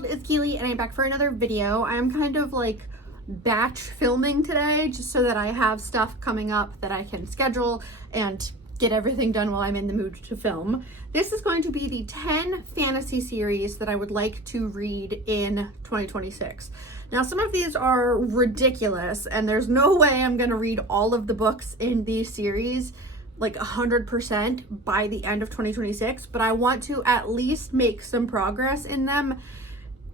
world, it's Keely and I'm back for another video. I'm kind of like batch filming today just so that I have stuff coming up that I can schedule and get everything done while I'm in the mood to film. This is going to be the 10 fantasy series that I would like to read in 2026. Now, some of these are ridiculous and there's no way I'm going to read all of the books in these series like 100% by the end of 2026, but I want to at least make some progress in them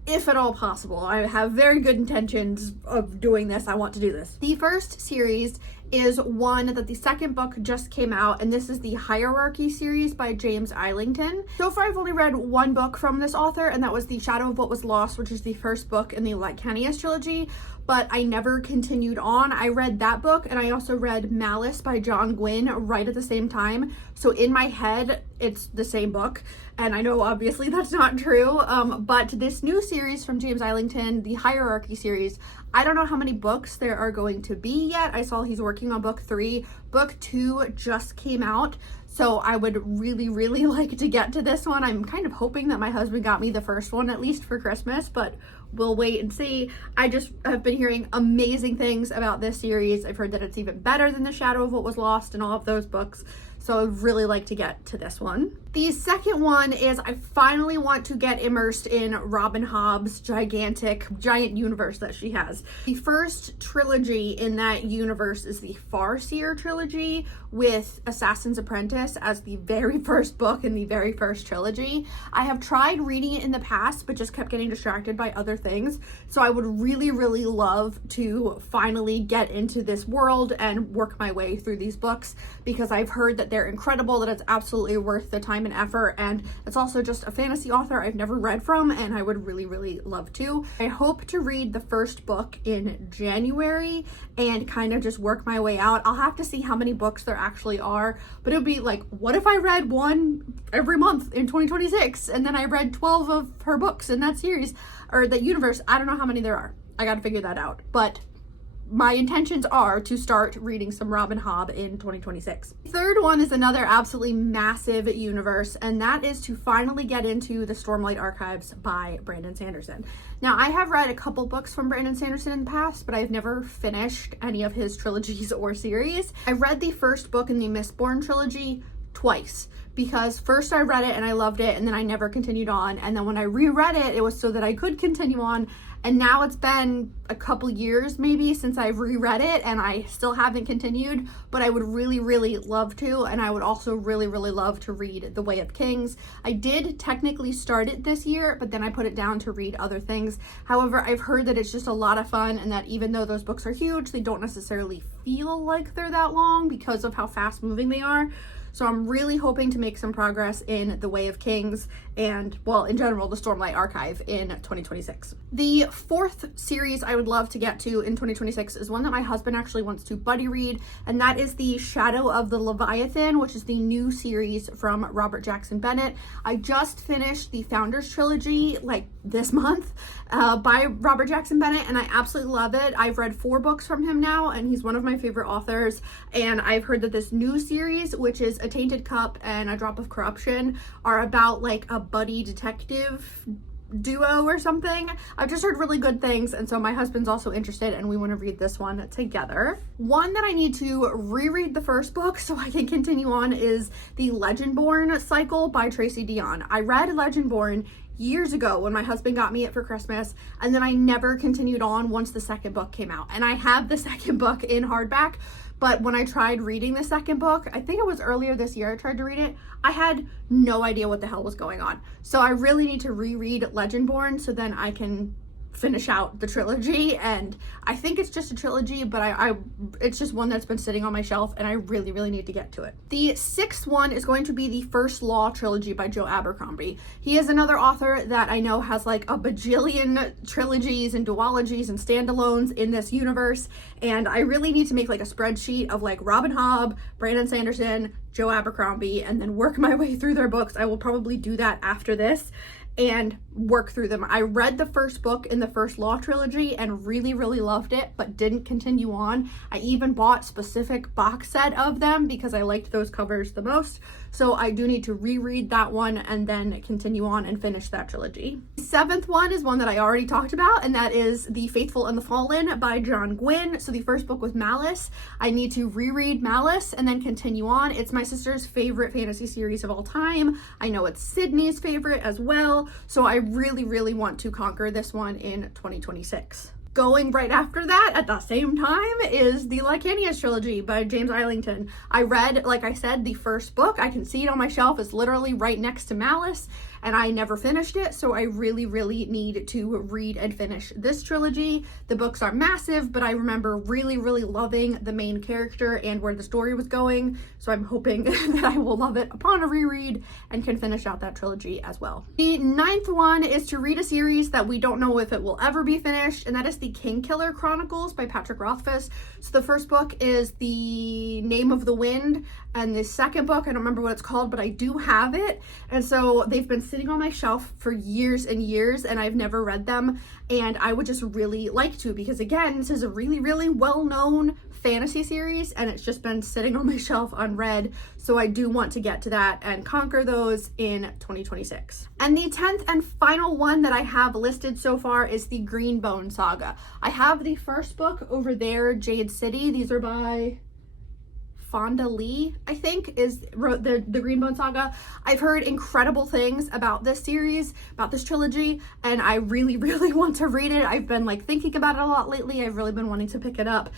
if at all possible. I have very good intentions of doing this. I want to do this. The first series is one that the second book just came out, and this is the Hierarchy series by James Islington. So far I've only read one book from this author, and that was The Shadow of What Was Lost, which is the first book in the Licanius trilogy, but I never continued on. I read that book and I also read Malice by Gwynne right at the same time. So in my head, it's the same book. And I know obviously that's not true, but this new series from James Islington, the Hierarchy series, I don't know how many books there are going to be yet. I saw he's working on book 3. Book 2 just came out, so I would really like to get to this one. I'm kind of hoping that my husband got me the first one at least for Christmas, but we'll wait and see. I just have been hearing amazing things about this series. I've heard that it's even better than The Shadow of What Was Lost and all of those books. So I'd really like to get to this one. The second one is I finally want to get immersed in Robin Hobb's giant universe that she has. The first trilogy in that universe is the Farseer trilogy with Assassin's Apprentice as the very first book in the very first trilogy. I have tried reading it in the past, but just kept getting distracted by other things. So I would really love to finally get into this world and work my way through these books because I've heard that they're incredible, that it's absolutely worth the time and effort, and it's also just a fantasy author I've never read from and I would really love to. I hope to read the first book in January and kind of just work my way out. I'll have to see how many books there actually are, but it would be like, what if I read one every month in 2026 and then I read 12 of her books in that series or that universe? I don't know how many there are. I gotta figure that out, but my intentions are to start reading some Robin Hobb in 2026. The third one is another absolutely massive universe, and that is to finally get into the Stormlight archives by Brandon Sanderson. Now, I have read a couple books from Brandon Sanderson in the past, but I've never finished any of his trilogies or series. I read the first book in the Mistborn trilogy twice, because first I read it and I loved it, and then I never continued on, and then when I reread it, it was so that I could continue on. And now it's been a couple years maybe since I've reread it and I still haven't continued, but I would really love to. And I would also really love to read The Way of Kings. I did technically start it this year, but then I put it down to read other things. However, I've heard that it's just a lot of fun and that even though those books are huge, they don't necessarily feel like they're that long because of how fast moving they are. So I'm really hoping to make some progress in The Way of Kings and, well, in general, the Stormlight archive in 2026. The fourth series I would love to get to in 2026 is one that my husband actually wants to buddy read, and that is The Shadow of the Leviathan, which is the new series from Robert Jackson Bennett. I just finished the Founders trilogy like this month by Robert Jackson Bennett, and I absolutely love it. I've read 4 books from him now, and he's one of my favorite authors, and I've heard that this new series, which is A Tainted Cup and A Drop of Corruption, are about like a buddy detective duo or something. I've just heard really good things, and so my husband's also interested and we want to read this one together. One that I need to reread the first book so I can continue on is the Legendborn cycle by Tracy Dion. I read Legendborn years ago when my husband got me it for Christmas, and then I never continued on once the second book came out. And I have the second book in hardback, but when I tried reading the second book, I think it was earlier this year I tried to read it, I had no idea what the hell was going on. So I really need to reread Legendborn so then I can finish out the trilogy. And I think it's just a trilogy, but it's just one that's been sitting on my shelf and I really need to get to it. The sixth one is going to be the first Law Trilogy by Joe Abercrombie. He is another author that I know has like a bajillion trilogies and duologies and standalones in this universe, and I really need to make like a spreadsheet of like Robin Hobb, Brandon Sanderson, Joe Abercrombie, and then work my way through their books. I will probably do that after this and work through them. I read the first book in the first Law Trilogy and really loved it, but didn't continue on. I even bought specific box set of them because I liked those covers the most. so I do need to reread that one and then continue on and finish that trilogy. The 7th one is one that I already talked about, and that is The Faithful and the Fallen by John Gwynne. So the first book was Malice. I need to reread Malice and then continue on. It's my sister's favorite fantasy series of all time. I know it's Sydney's favorite as well, so I really want to conquer this one in 2026. Going right after that at the same time is the Licanius trilogy by James Islington. I read, like I said, the first book. I can see it on my shelf. It's literally right next to Malice, and I never finished it, so I really need to read and finish this trilogy. The books are massive, but I remember really loving the main character and where the story was going, so I'm hoping that I will love it upon a reread and can finish out that trilogy as well. The 9th one is to read a series that we don't know if it will ever be finished, and that is the Kingkiller Chronicles by Patrick Rothfuss. So the first book is The Name of the Wind, and the second book, I don't remember what it's called, but I do have it. And so they've been sitting on my shelf for years and years, and I've never read them. And I would just really like to, because again, this is a really well-known fantasy series, and it's just been sitting on my shelf unread. So I do want to get to that and conquer those in 2026. And the 10th and final one that I have listed so far is the Greenbone Saga. I have the first book over there, Jade City. These are by Fonda Lee, I think, wrote the Greenbone Saga. I've heard incredible things about this series, about this trilogy, and I really want to read it. I've been like thinking about it a lot lately. I've really been wanting to pick it up.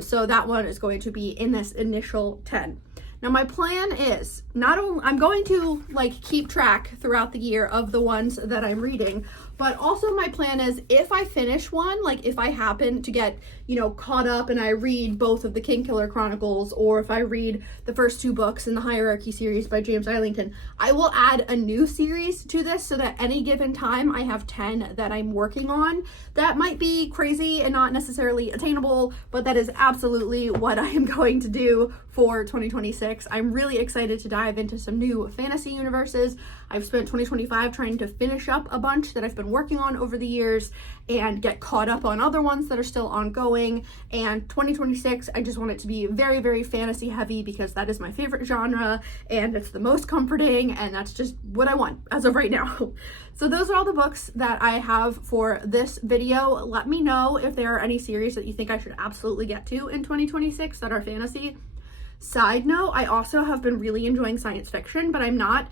So that one is going to be in this initial 10. Now my plan is not only I'm going to like keep track throughout the year of the ones that I'm reading, but also my plan is if I finish one, like if I happen to get, caught up and I read both of the Kingkiller Chronicles, or if I read the first 2 books in the Hierarchy series by James Islington, I will add a new series to this so that any given time I have 10 that I'm working on. That might be crazy and not necessarily attainable, but that is absolutely what I am going to do for 2026. I'm really excited to dive into some new fantasy universes. I've spent 2025 trying to finish up a bunch that I've been working on over the years and get caught up on other ones that are still ongoing. And 2026, I just want it to be very fantasy heavy, because that is my favorite genre and it's the most comforting, and that's just what I want as of right now. So those are all the books that I have for this video. Let me know if there are any series that you think I should absolutely get to in 2026 that are fantasy. Side note, I also have been really enjoying science fiction, but I'm not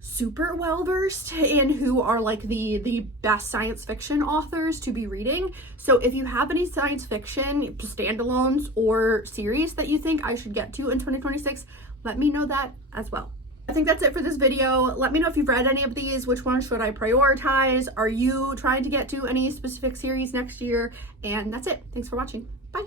super well versed in who are like the best science fiction authors to be reading. So if you have any science fiction standalones or series that you think I should get to in 2026, let me know that as well. I think that's it for this video. Let me know if you've read any of these. Which one should I prioritize? Are you trying to get to any specific series next year? And that's it. Thanks for watching. Bye.